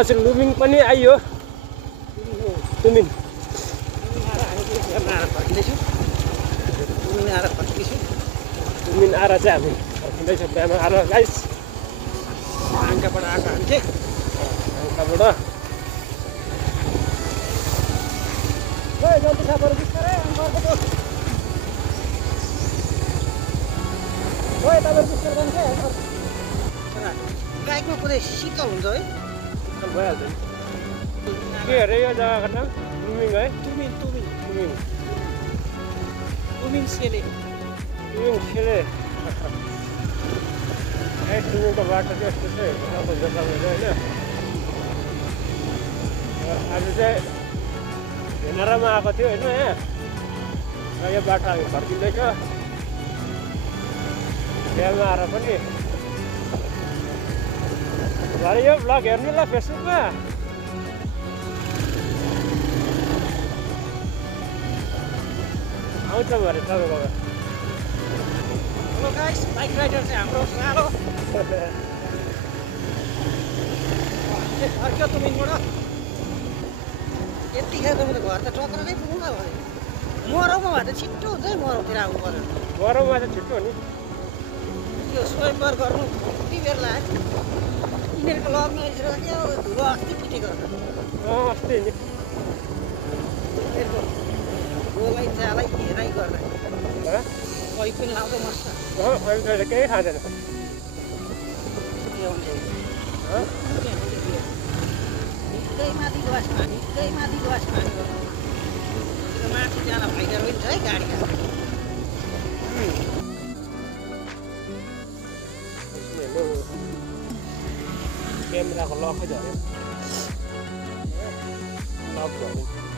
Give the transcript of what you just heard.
आज लुमिङ पनि आइयो लुमिङ लुमिङ आएर चाहिँ हामी फर्किँदैछ बिहान आएर गाइस आङ्काबाट आएको हामी अङ्काबाट जल्दी सापहरू बिस्तारै अर्को तपाईँहरू बिस्तार गर्नु बाइकमा कुनै शीतल हुन्छ है भइहाल्छ के अरे यो जग्गाको नाम लुमिङ है तुमिन तुमिन लुमिङ तुमिन सेले लुमिङ खेले लुमिङको बाटो चाहिँ यस्तो चाहिँ नखोज्दा तपाईँले होइन आज चाहिँ भेनारामा आएको थियो होइन यहाँ र यो बाटो हामी फर्किँदैछ बिहामा आएर पनि भरे यो भ्लग हेर्नु ल फेसबुकमा आउँछ भरे तपाईँको हेलो गाइस बाइक राइडर चाहिँ हाम्रो सानो फर्क्यो तुमिनबाट यतिखेर तपाईँले घर त टक्कर नै पुग्नु भने मरौमा भए त छिट्टो हुन्छ है मरौतिर आउनु पऱ्यो गरममा त छिट्टो हो नि यो स्वयंवर गर्नु कति बेर लाग्यो यिनीहरूको लगमा यसो क्या धुलो अस्ति पिटेको अस्ति नि यिनीहरूको गोलाई चालाई हेराइ गर्दा कोही पनि लाउँदै मस्छ अहिले केही खाँदैन निकै माथि ग्लासमा माथि जान भइदिएर पनि छ है गाडी क्यामेराको लकै झऱ्यो लक भयो